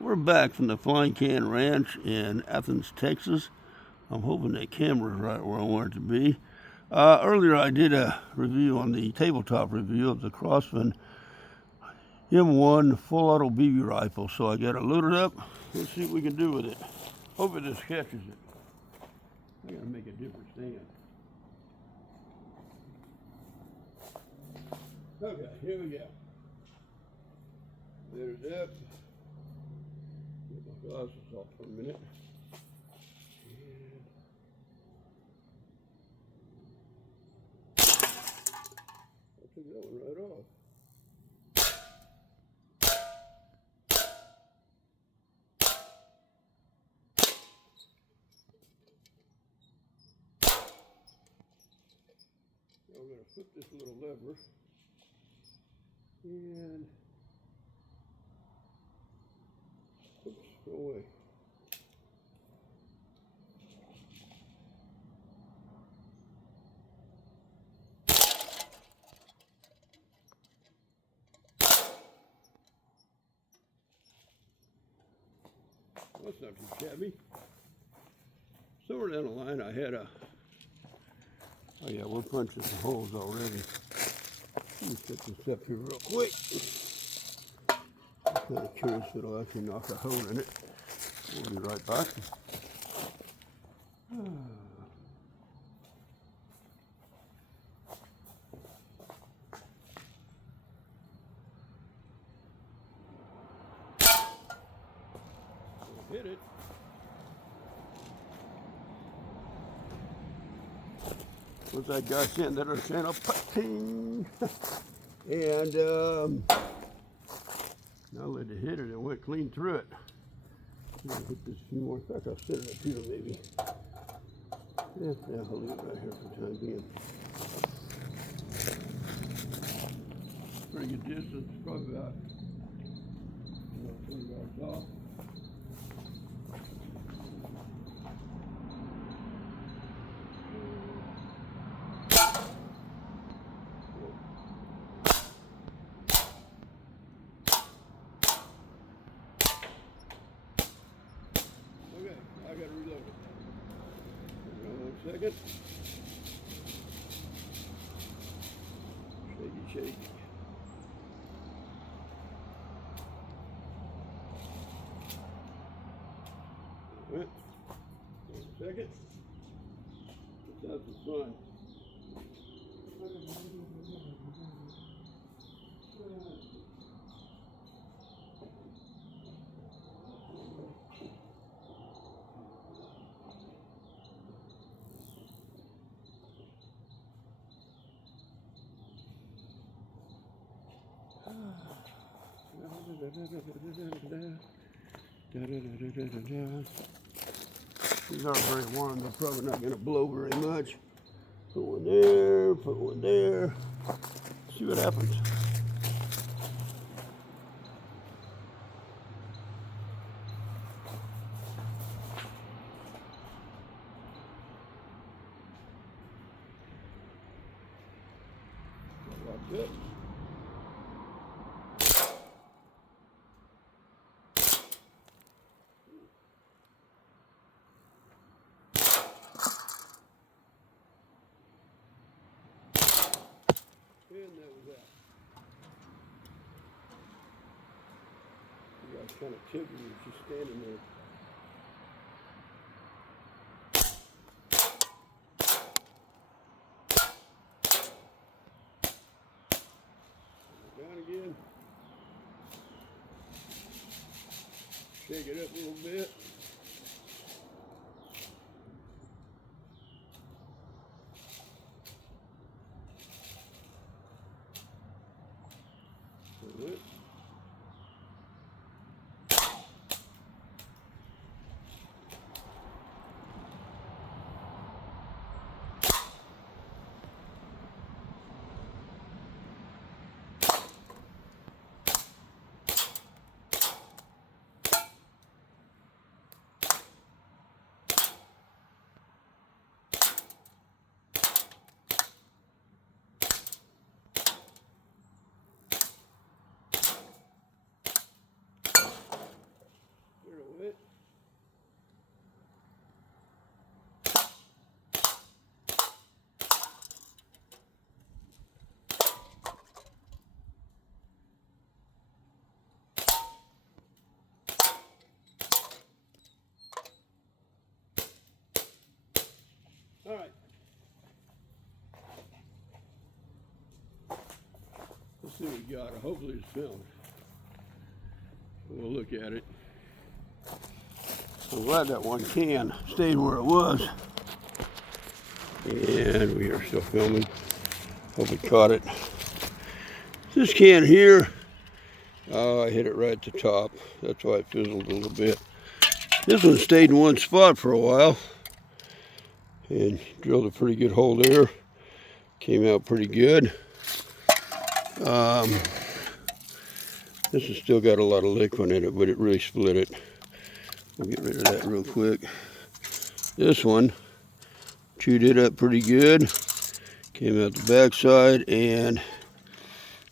We're back from the Flying Can Ranch in Athens, Texas. I'm hoping that camera's right where I want it to be. Earlier I did a review on the tabletop review of the Crosman M1 full auto BB rifle. So I got it loaded up. Let's see what we can do with it. Hope it just catches it. I gotta make a different stand. Okay, here we go. There's that. Get my glasses off for a minute. I took that one right off. Now we're going to flip this little lever and oops, go away. Well, that's not too shabby. Somewhere down the line I had a, oh yeah, we're punching some holes already. Let me set this up here real quick. I'm kind of curious if it'll actually knock a hole in it. We'll be right back. Hit it. What's that guy saying? That are saying a putting. And now let it hit it. It went clean through it. I'm gonna hit this a few more. In fact, I'll set it up here maybe. Yeah, I'll leave it right here for the time being. Pretty good distance, probably about 20 yards off. Okay, I gotta reload it. Hang on 1 second. Shaky. All right. 1 second. Let's have some fun. These aren't very warm. They're probably not going to blow very much. Put one there, put one there. See what happens. That's it. And that was that. You guys kind of tippy if you're standing there. Down again. Shake it up a little bit. It. got it. Hopefully it's filmed. We'll look at it. I'm glad that one can stayed where it was. And we are still filming. Hope it caught it. This can here, I hit it right at the top. That's why it fizzled a little bit. This one stayed in one spot for a while. And drilled a pretty good hole there. Came out pretty good. This has still got a lot of liquid in it, but it really split it. We'll get rid of that real quick. This one chewed it up pretty good. Came out the backside, and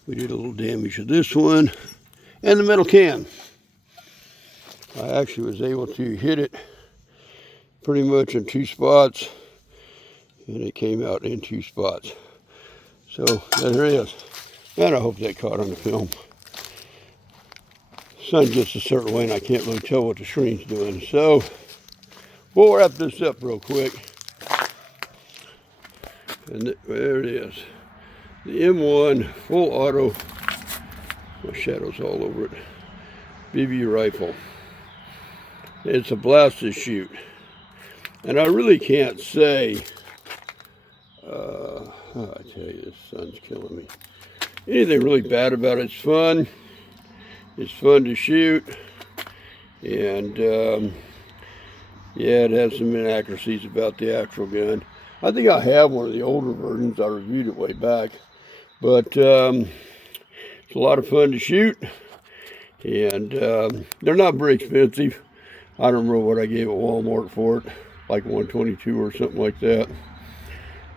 we did a little damage to this one and the metal can. I actually was able to hit it pretty much in two spots, and it came out in two spots. So there it is. And I hope that caught on the film. The sun gets a certain way and I can't really tell what the screen's doing. So we'll wrap this up real quick. And there it is. The M1 full auto, my shadow's all over it, BB rifle. It's a blast to shoot. And I really can't say, I tell you, this sun's killing me. Anything really bad about it. It's fun. It's fun to shoot. And yeah, it has some inaccuracies about the actual gun. I think I have one of the older versions. I reviewed it way back. But it's a lot of fun to shoot. And they're not very expensive. I don't remember what I gave at Walmart for it. Like $122 or something like that.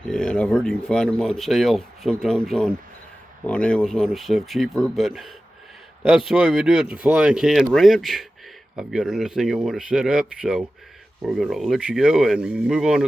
And I've heard you can find them on sale. Sometimes on Amazon and stuff cheaper. But that's the way we do it at the Flying Can Ranch. I've got another thing I want to set up. So we're going to let you go and move on to the